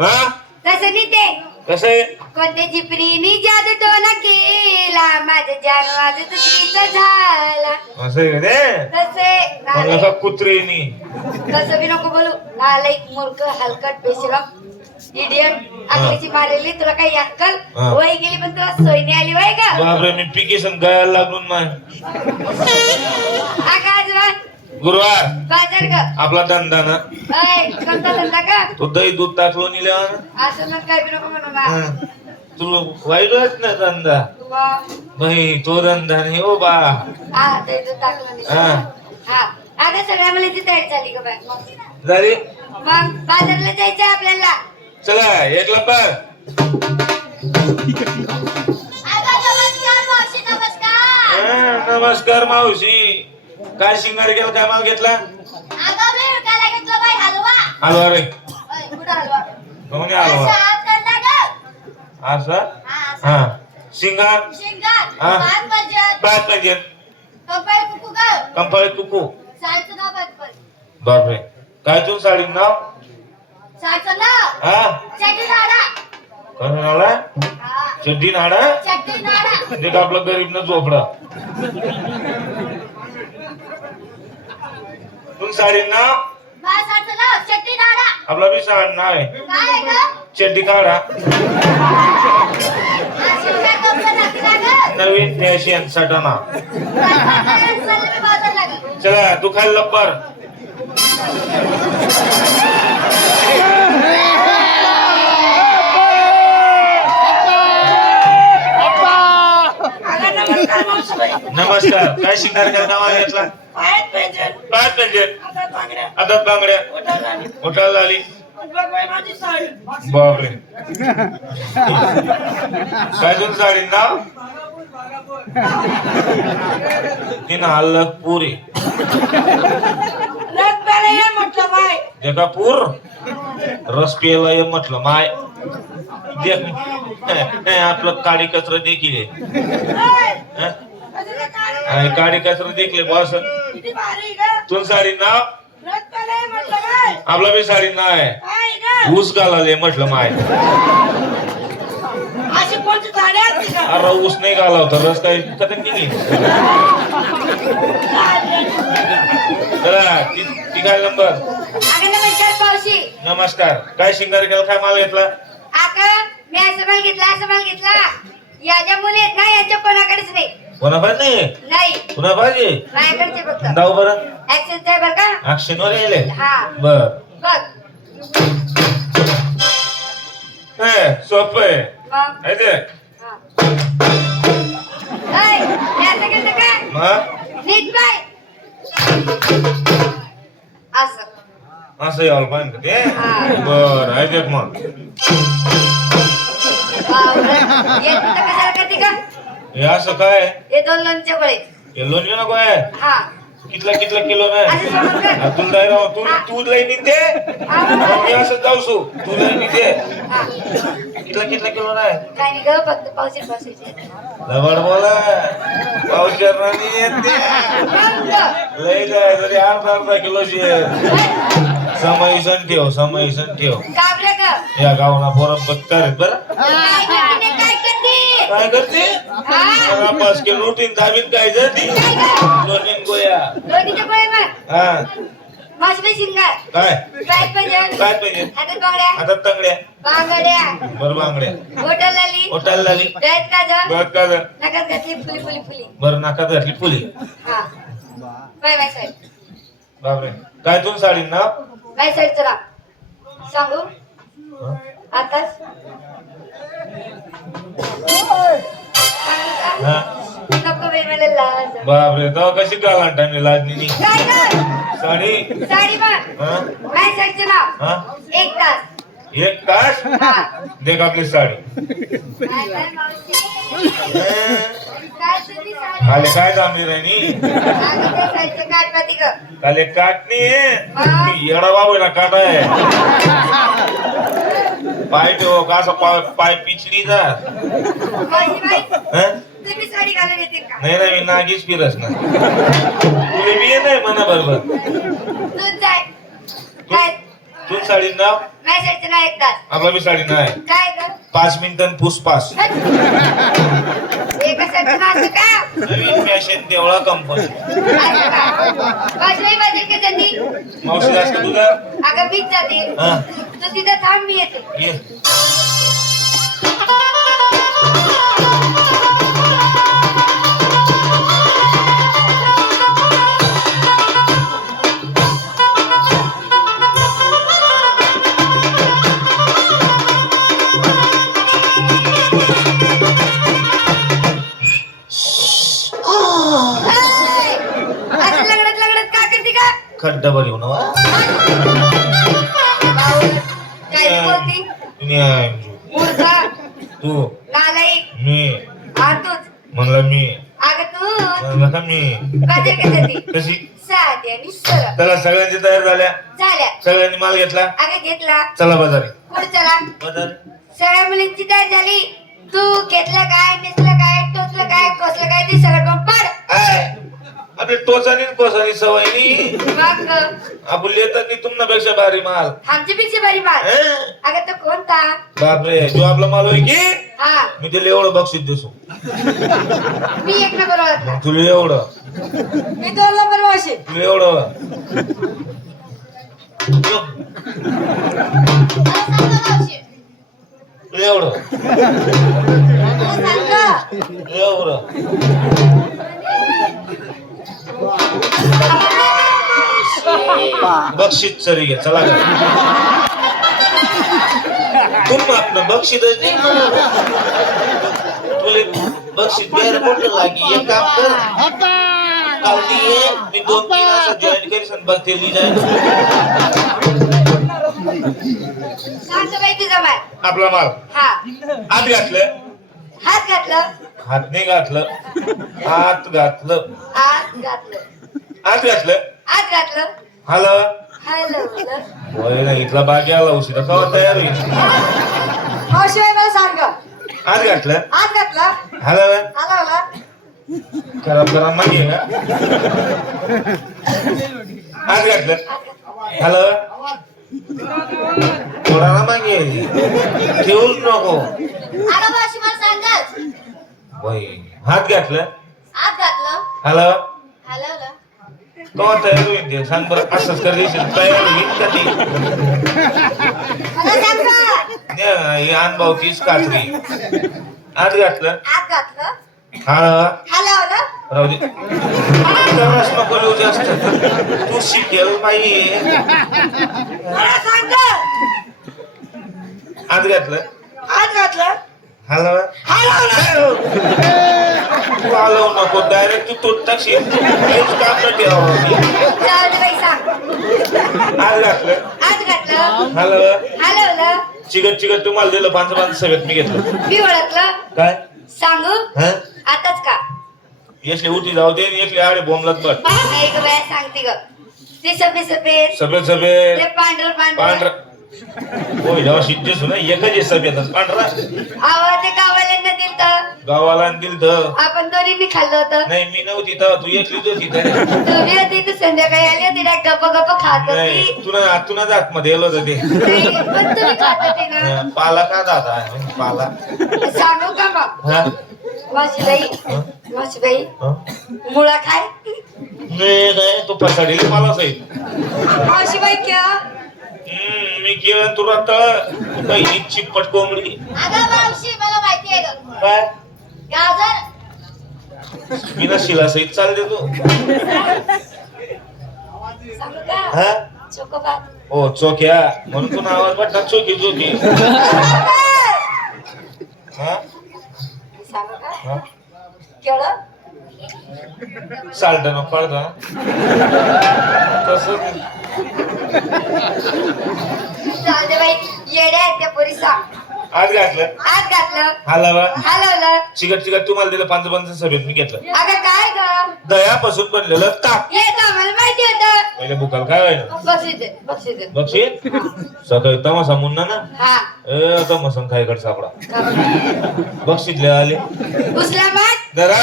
हा तसं नाही ते कसं आहे कोणत्या जिपरीनी जादू टोना केला माझं जान माझं तुझीचा झाला असं आहे का ते तसे म्हणलं का कुत्रीनी तसं बी नको बोलू नालायक मूर्ख हलकट बेशरम इडियट अकलीची मारलेली तुला काही अक्कल हा. वय गेली पण तुला सोय नाही आली वय का बापरे मी पिकेशन गायला लागून नाही आकाशवान गुरुवार बाजार का आपला धंदा ना अय कोणता धंदा का तो दही दूध टाकलो निल्या असं मग काय बी नको म्हणू ना तुला वाईटच ना धंदा बाई तो धंदा नाही हो बा हा ते तर टाकलं नाही हा हा आता सगळ्या मुलीची तयारी झाली का बाय झाली मग बाजारला जायचंय आपल्याला चला एक लपर नमस्कार मावशी काय शिंगार केला काय माल घेतला हलवा रे कोणी हलवा असं हा शिंगार हा पाच पाहिजे कंपाळी तुकू बापरे काय तू साडी नाव हा करून आला चड्डी नाडा ते का आपलं गरीब न झोपडा तू साडी नाव आपला बी साडी नाव आहे चड्डी काढा नवीन फॅशन सटाणा चला तू खायला लब्बर नमस्कार काय शिंगार काय नाव घेतला पाच पेंजन आता बांगड्या उठायला आली बापरे काय तुझं साडी नाव तिनं हल्ल पुरी जगा पूर रस पियाला ये म्हटलं माय देख आपलं काडी कचरा देखील काडी कचरा देखले बॉस तुझं साडी नाव आपला बी साडी नाव आहे ऊस घालाले म्हटलं माय अरे ऊस नाही घाला होता रस काय कथन केली चला ती काय नंबर नमस्कार पावशी नमस्कार काय शिंगार केला काय माल घेतला आका मी असं माल घेतला या ज्या मुली आहेत ना यांच्या कोणाकडेच नाही कोणा पाहिजे नाही पुन्हा पाहिजे माझ्याकडचे फक्त दाव बरं ऍक्सेस आहे बरं का ऍक्शन वर येले हा बर बघ सोप आहे मग ऐकले हा. ऐ, हे असं केलं का मग नीट पाय असं असं यावं पाहिजे ते हा. बर ऐक मग हे तुझं कशाला करते का हे असं काय हे दोन लोणचे बळे हे लोणी नको आहे हा कितला किलो नाही असं समज का? आ, तुला नाही राव, तू लई निघते मी असं जाऊसू तू लई निघते हा. कितला किलो नाही काय नाही ग फक्त पावशीर पावशीरचे लवड बोला पावशेर नाही येते लई जाय तरी अर्धा किलोची समाईसन ठेव काबरे का या गावना पोरं बघकार बरं काय करते काय करते काय करते हा 5 किलो उठीन दाबीन काय जाती दोन गोया दोन्हीचे बळे मग हा माशबे शिंगार काय काय पाहिजे काय पाहिजे हातात बांगड्या आता तंगड्या बांगड्या बरं बांगड्या होटल आली होटायला लागली गळ्यात काजळ बरं का नकात घातली फुली बरं नाकात घातली फुली हा बाय बाय साहेब बापरे काय तुझं साडी ना बाय साहेब चला सांगू आताच हा नको बाई मला लाज बापरे तेव्हा कशी गालान टाइम लाजनी काय ग साडी साडी बघ हा बाय साहेब चला हा 1 तास 1 तास हा देख आपली साडी काय काय मावशी काय तुम्ही साडी खाली काय जांभीर आहे नी अगं ते साईडचे काय पाती ग खाली काटणी हा. येडा बाबू ना काटा आहे पाय ठेव का असं पाय पिचली जा मावशी बाई हं? तुम्ही साडी घालून येतील का नाही नाही मी नागीच फिरस ना तुला बी ये नाही म्हणा बरोबर दूध जाय काय तू साडी नाव नाही माझ्यासाठी नाही एक तास आपला बी साडी नाही काय ग 5 मिनिटं पुसपास एकासाठी नाच का नवीन फॅशन तेवढा कंपनी माझी माझी की त्यांनी मावशी जास्त तुझं अगं मीच जाते हा तू तिथं थांब मी येते ये असं लग्नात लग्नात का करते का खड्डा बरी हो ना काय बोलती मूर्ख तू नालायक मी आतूच म्हणलं मी अगं तू म्हणलं का मी बाजार कशासाठी कशी साधी आणि सरळ त्याला सगळ्यांची तयार झाल्या झाल्या सगळ्यांनी माल घेतला अगं घेतला चला बाजारी पुढे चला बाजारी सगळ्या मुलींची तयार झाली तू घेतलं काय नेसलं काय टोचलं काय कोसलं काय ते सगळं पण पाड अरे टोचानी कोसानी सवयनी मग आपण येतात की तुमच्यापेक्षा भारी माल आमची पेक्षा बरी मार हं? अगं तो कोणता बापरे जो आपला माल होय की हा मी तिला एवढं बक्षीस देसो मी एक नंबर ओळखला मग तुला एवढं मी 2 नंबर ओळखले तुला एवढं तुला एवढं एवढं बक्षीस चरी घे चला तुम आपलं बक्षीसच नाही तुला बक्षीस द्यायला कुठं लागी एक काम कर कालती ये मी 2-3 असं जॉईन करीस आणि बघ ते लिहिलंय सांगतो बाई तुझा माल आपला माल हा आत घातलं हात घातलं हात नाही घातलं हात घातलं आत घातलं आत घातलं आत घातलं हॅलो हॅलो होय ना इथला बागी आला उशिरा कवा तयार होईल मावशी मला सांग आत घातलं आत घातलं हॅलो आला खराब करा मागे का आत घातलं हॅलो थोडा ना मागे ठेवूच नको आला मावशी मला सांगच होय हात घातलं आत घातलं हॅलो हॅलो कवा तयार होईल ते सांग बरं असंच कर देशील तयार होईल का ती मला सांग ही अनुभव तीच काचरी आत घातलं आत घातलं हॅलो हॅलो राहू दे तरच नको लिहू जास्त तू शिकेल बाई मला सांग आत घातलं आत घातलं हॅलो हॅलो तू हलवू नको डायरेक्ट तू तोट टाकशील हेच काम न ठेवावं जाऊ दे बाई सांग आत घातलं आत घातलं हॅलो हॅलो चिकट चिकट तुम्हाला दिलं 5 सगळ्यात मी घेतलं मी ओळखलं काय सांगू हा आताच का एकली उठी जाऊ दे आणि एकली आडे बोंबलत बट नाही ग बाया सांगते ग ते सफेद सफेद सफेद ते सफेद पांढरं पांढरं पांढरा होय जेव्हा शिकतेस ना एकच आहे सफेद पांढरा आवा ते गावाल्यांना दिलतं गावाला दिल तर आपण दोन्हींनी खाल्लं होतं नाही मी नव्हती तर तू एकलीच होती तर तुम्ही होती तर संध्याकाळी आली होती ना गप्प गप्प खात नाही होती तुला जात मध्ये येलो होतं ते नाही, पण तुम्ही खात होते ना पाला का दादा पाला सांगू का मग हा माशीबाई हा? माशीबाई हा? मुळा खाय नाही तू पसाडी मला सहित माशीबाई क्या मी केलं तू आता पहिली चिपट कोंबडी अगं मावशी मला माहिती आहे ग काय गाजर मी ना शिला सहित चालते तू सांगू का हा चोकोबार हो चोक्या म्हणून तू नावाज पडता चोकी चोकी हा सांगू का हा केळं चालतं ना पडता तस चालते बाई येड्या आहेत त्या पोरी सांग आज घातलं आत घातलं हलवा हलवलं चिकट चिकट तुम्हाला दिलं 5 सभेत मी घेतलं अगं काय ग दयापासून बनलेलं ताक येत आम्हाला माहिती होतं पहिले बुकाल काय व्हायला बक्षीस दे बक्षीस दे बक्षीस सकाळी तमासा मुन्ना ना हा ए तमासन खायकडे सापडा बक्षीस लिहा आले उस्लामात जरा